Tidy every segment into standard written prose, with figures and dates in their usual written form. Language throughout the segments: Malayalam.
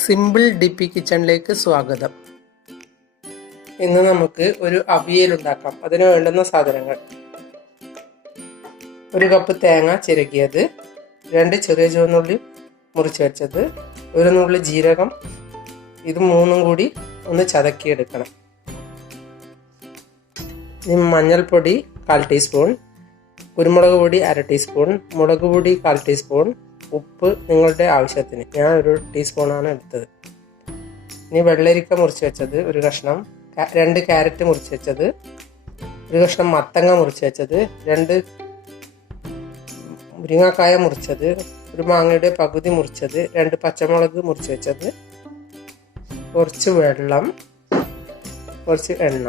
സിമ്പിൾ ഡിപ്പി കിച്ചണിലേക്ക് സ്വാഗതം. ഇന്ന് നമുക്ക് ഒരു അവിയൽ ഉണ്ടാക്കാം. അതിന് വേണ്ടുന്ന സാധനങ്ങൾ: 1 കപ്പ് തേങ്ങ ചിരകിയത്, 2 ചെറിയ ചുവന്നുള്ളി മുറിച്ച് വെച്ചത്, 1 നുള്ളി ജീരകം, ഇത് 3 കൂടി ഒന്ന് ചതക്കിയെടുക്കണം. മഞ്ഞൾപ്പൊടി 1/4 ടീസ്പൂൺ, കുരുമുളക് പൊടി 1/2 ടീസ്പൂൺ, മുളക് പൊടി 1/4 ടീസ്പൂൺ, ഉപ്പ് നിങ്ങളുടെ ആവശ്യത്തിന്. ഞാൻ 1 ടീസ്പൂണാണ് എടുത്തത്. ഇനി വെള്ളരിക്ക മുറിച്ച് വെച്ചത് 1 കഷ്ണം, 2 ക്യാരറ്റ് മുറിച്ച് വെച്ചത്, 1 കഷ്ണം മത്തങ്ങ മുറിച്ച് വെച്ചത്, 2 മുരിങ്ങക്കായ മുറിച്ചത്, 1 മാങ്ങയുടെ പകുതി മുറിച്ചത്, 2 പച്ചമുളക് മുറിച്ച് വെച്ചത്, കുറച്ച് വെള്ളം, കുറച്ച് എണ്ണ.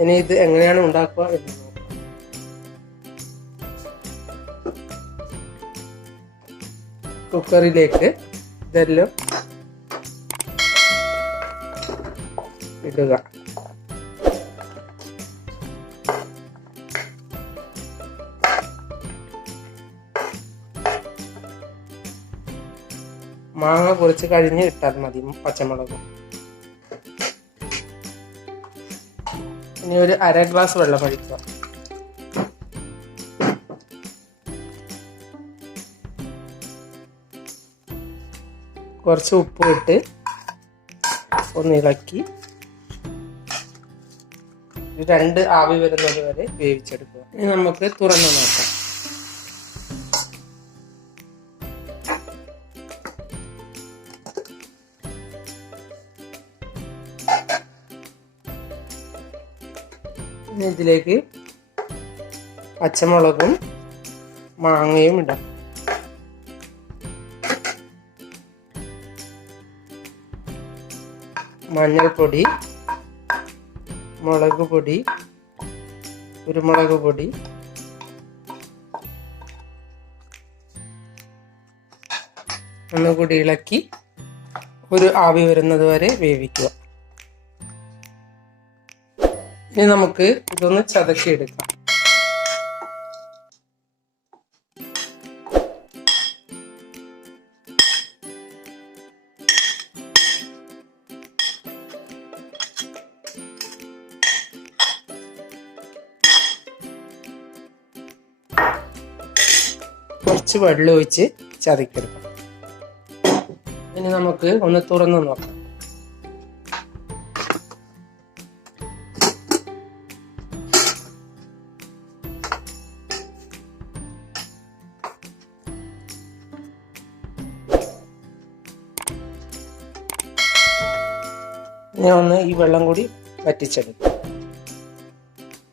ഇനി ഇത് എങ്ങനെയാണ് ഉണ്ടാക്കുക എന്ന് നോക്കാം. കുക്കറിലേക്ക് ഇതെല്ലാം ഇടുക. മാങ്ങ കുറച്ച് കഴിഞ്ഞ് ഇട്ടാൽ മതി, പച്ചമുളകും. ഇനി ഒരു 1/2 ഗ്ലാസ് വെള്ളം ഒഴിക്കുക. കുറച്ച് ഉപ്പ് ഇട്ട് ഒന്ന് ഇളക്കി 2 ആവി വരുന്നത് വരെ വേവിച്ചെടുക്കുക. ഇനി നമുക്ക് തുറന്നു നോക്കാം. ഇനി ഇതിലേക്ക് പച്ചമുളകും മാങ്ങയും ഇടാം. മഞ്ഞൾപ്പൊടി, മുളക് പൊടി, കുരുമുളക് പൊടി, ഒന്നുകൂടി ഇളക്കി 1 ആവി വരുന്നത് വരെ വേവിക്കുക. ഇനി നമുക്ക് ഇതൊന്ന് ചതക്കിയെടുക്കാം. കുറച്ച് വെള്ളം ഒഴിച്ച് ചതക്കിയെടുക്കാം. ഇനി നമുക്ക് ഒന്ന് തുറന്നു നോക്കാം. ഇനി ഒന്ന് ഈ വെള്ളം കൂടി വറ്റിച്ചെടുക്കാം.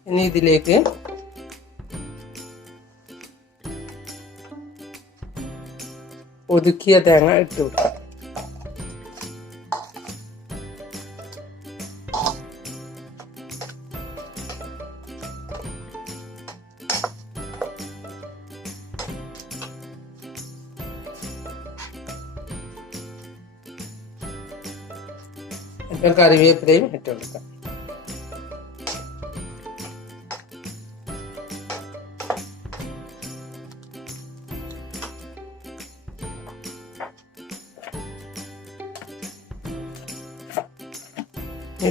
ഇനി ഇതിലേക്ക് ഒതുക്കിയ തേങ്ങ ഇട്ട് കൊടുക്കാം. ഇപ്പം കറിവേപ്പിലയും ഇട്ട് കൊടുക്കാം.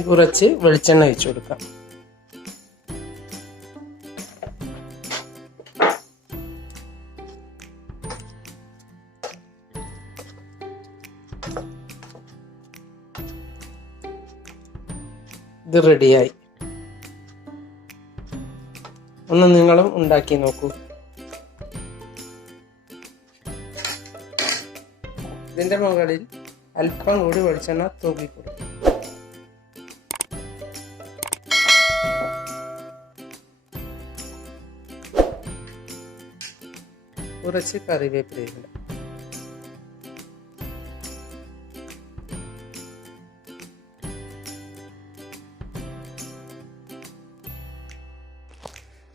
കുറച്ച് വെളിച്ചെണ്ണ ഒഴിച്ചു കൊടുക്കാം. ഇത് റെഡിയായി. ഒന്ന് നിങ്ങളും ഉണ്ടാക്കി നോക്കൂ. ഇതിന്റെ മുകളിൽ അല്പം കൂടി വെളിച്ചെണ്ണ തൂക്കി കൊടുക്കും. കുറച്ച് കറിവേപ്പില.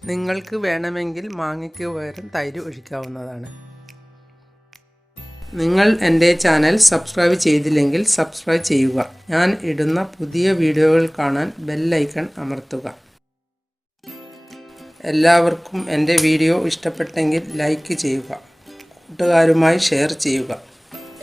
നിങ്ങൾക്ക് വേണമെങ്കിൽ മാങ്ങയ്ക്ക് പകരം തൈര് ഒഴിക്കാവുന്നതാണ്. നിങ്ങൾ എൻ്റെ ചാനൽ സബ്സ്ക്രൈബ് ചെയ്തില്ലെങ്കിൽ സബ്സ്ക്രൈബ് ചെയ്യുക. ഞാൻ ഇടുന്ന പുതിയ വീഡിയോകൾ കാണാൻ ബെൽ ഐക്കൺ അമർത്തുക. എല്ലാവർക്കും എൻ്റെ വീഡിയോ ഇഷ്ടപ്പെട്ടെങ്കിൽ ലൈക്ക് ചെയ്യുക, കൂട്ടുകാരുമായി ഷെയർ ചെയ്യുക.